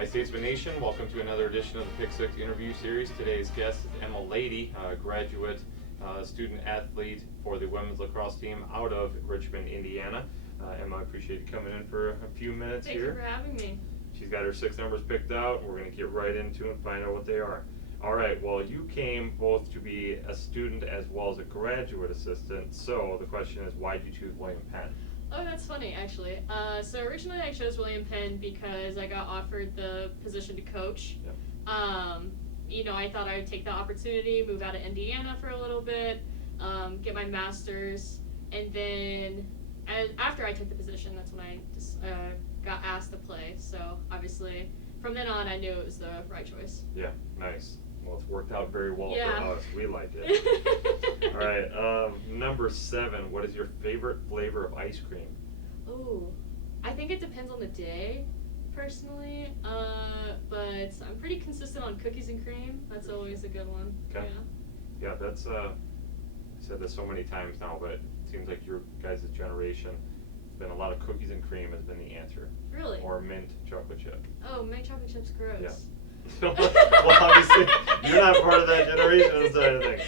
Hi Statesman Nation, welcome to another edition of the Pick 6 interview series. Today's guest is Emma Lady, graduate student athlete for the women's lacrosse team out of Richmond, Indiana. Emma, I appreciate you coming in for a few minutes here. Thank you for having me. She's got her 6 numbers picked out. We're going to get right into it and find out what they are. All right, well, you came both to be a student as well as a graduate assistant, so the question is, why did you choose William Penn? Oh, that's funny, actually. So originally I chose William Penn because I got offered the position to coach. Yep. I thought I would take the opportunity, move out of Indiana for a little bit, get my master's, and then after I took the position, that's when I just got asked to play. So obviously, from then on, I knew it was the right choice. Yeah, nice. Well, it's worked out very well Yeah. for us. We like it. All right, number 7. What is your favorite flavor of ice cream? Ooh, I think it depends on the day, personally. But I'm pretty consistent on cookies and cream. That's always a good one. Okay. Yeah. Yeah, that's I said this so many times now, but it seems like your guys' generation, it's been a lot of cookies and cream has been the answer. Really? Or mint chocolate chip. Oh, mint chocolate chips, gross. Yeah. Well, obviously, you're not part of that generation side of things.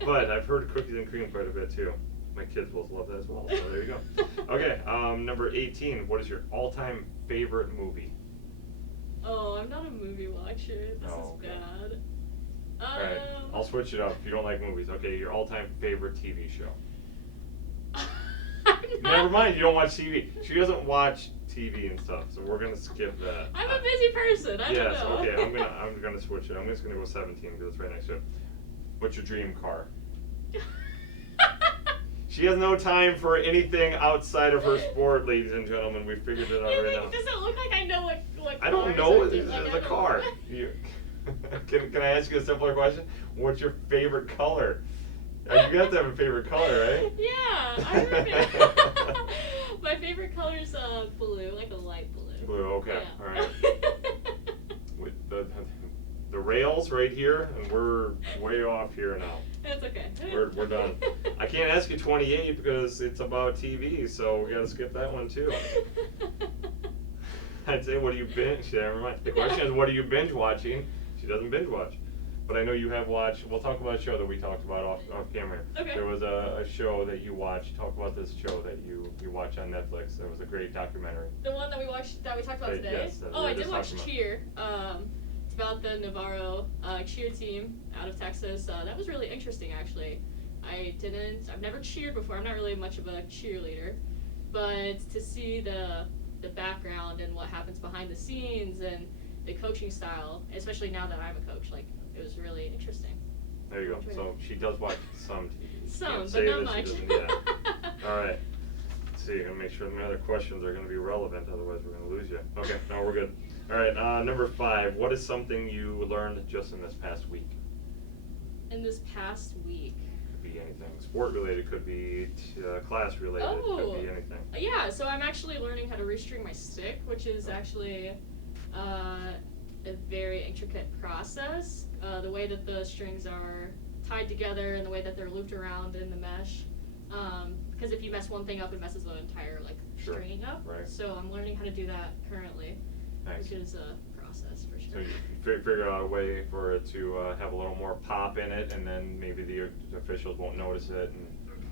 But I've heard cookies and cream quite a bit too. My kids will love that as well, so there you go. Okay, number 18. What is your all-time favorite movie? Oh, I'm not a movie watcher. This is okay. bad. Alright, I'll switch it up if you don't like movies. Okay, your all-time favorite TV show. Never mind, you don't watch TV. She doesn't watch TV and stuff, so we're gonna skip that. I'm a busy person. I don't know. Okay, I'm gonna switch it. I'm just gonna go 17 because it's right next to it. What's your dream car? She has no time for anything outside of her sport, ladies and gentlemen. We figured it out right now. Does it look like I know what I don't cars know. are? It's Like, a car. Can I ask you a simpler question? What's your favorite color? You have to have a favorite color, right? Yeah, I remember. My favorite color is blue, like a light blue. Blue, okay, Yeah. all right. With the rails right here, and we're way off here now. That's okay. We're done. I can't ask you 28 because it's about TV, so we gotta skip that one too. I'd say, what do you binge? Yeah, never mind. The question is, what are you binge watching? She doesn't binge watch. But I know you have watched, we'll talk about a show that we talked about off camera. Okay. There was a show that you watched. Talk about this show that you watch on Netflix. It was a great documentary. The one that we talked about today? Yes, that we oh, were I did just watch talking about. Cheer. It's about the Navarro cheer team out of Texas. That was really interesting, actually. I've never cheered before. I'm not really much of a cheerleader. But to see the background and what happens behind the scenes and the coaching style, especially now that I'm a coach, like, it was really interesting. There you go. So she does watch some TV. Some, Can't but say not that much. She doesn't, yeah. All right. Let's see. I'm gonna make sure my other questions are gonna be relevant. Otherwise, we're gonna lose you. Okay. No, we're good. All right. Number 5. What is something you learned just in this past week? In this past week. Could be anything. Sport related. Could be class related. Oh. Could be anything. Yeah. So I'm actually learning how to restring my stick, which is actually a very intricate process. The way that the strings are tied together and the way that they're looped around in the mesh. Because if you mess one thing up, it messes the entire Sure. string up. Right. So I'm learning how to do that currently, Nice. which is a process for So sure. you figure out a way for it to have a little more pop in it, and then maybe the officials won't notice it, and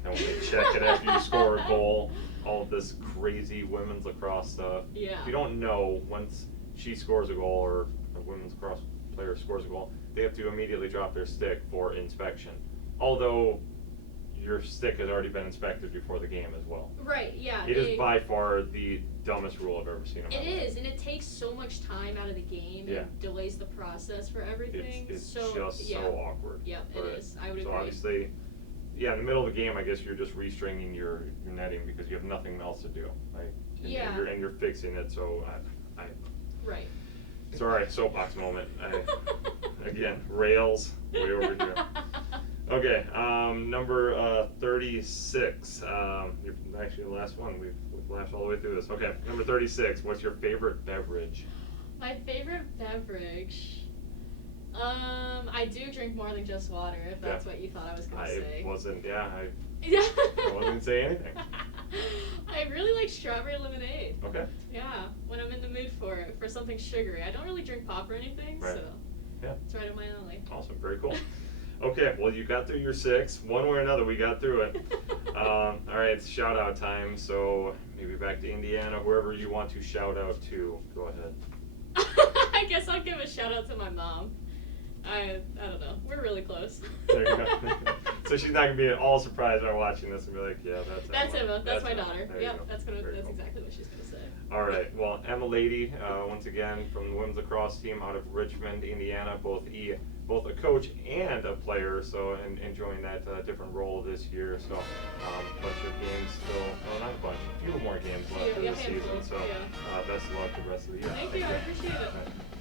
then when they check it after you score a goal, all of this crazy women's lacrosse stuff. Yeah. If you don't know, once she scores a goal or a women's lacrosse player scores a goal, they have to immediately drop their stick for inspection. Although your stick has already been inspected before the game as well. Right, yeah. It is by far the dumbest rule I've ever seen in my life. It is, and it takes so much time out of the game Yeah. and delays the process for everything. It's so, just yeah. so awkward. Yep, But- it is. I would So agree. obviously, yeah, in the middle of the game, I guess you're just restringing your netting because you have nothing else to do. Right? Yeah. And you're fixing it, so Right. sorry, soapbox moment. Again, rails, way over here. Okay, number 36. You're actually the last one. We've laughed all the way through this. Okay, number 36. What's your favorite beverage? My favorite beverage. I do drink more than just water, if that's what you thought I was gonna say. I wasn't. Yeah, Yeah. I wasn't gonna say anything. I really like strawberry lemonade. Okay. Yeah, when I'm in the mood for something sugary. I don't really drink pop or anything, Right. so Yeah. it's right up my alley. Awesome. Very cool. Okay, well, you got through your 6. One way or another, we got through it. All right, it's shout out time. So maybe back to Indiana, whoever you want to shout out to. Go ahead. I guess I'll give a shout out to my mom. I don't know. We're really close. There you go. So she's not gonna be at all surprised when watching this and be like, yeah, that's Emma. Emma. That's my Emma. daughter. There you Yep, go. that's Very cool. exactly what she's gonna say. All right. Well, Emma Lady, once again from the women's lacrosse team out of Richmond, Indiana, both a coach and a player. So enjoying that different role this year. So bunch of games still. Well, not a bunch. A few more games left in the season. So best of luck the rest of the year. Thank you. I appreciate it.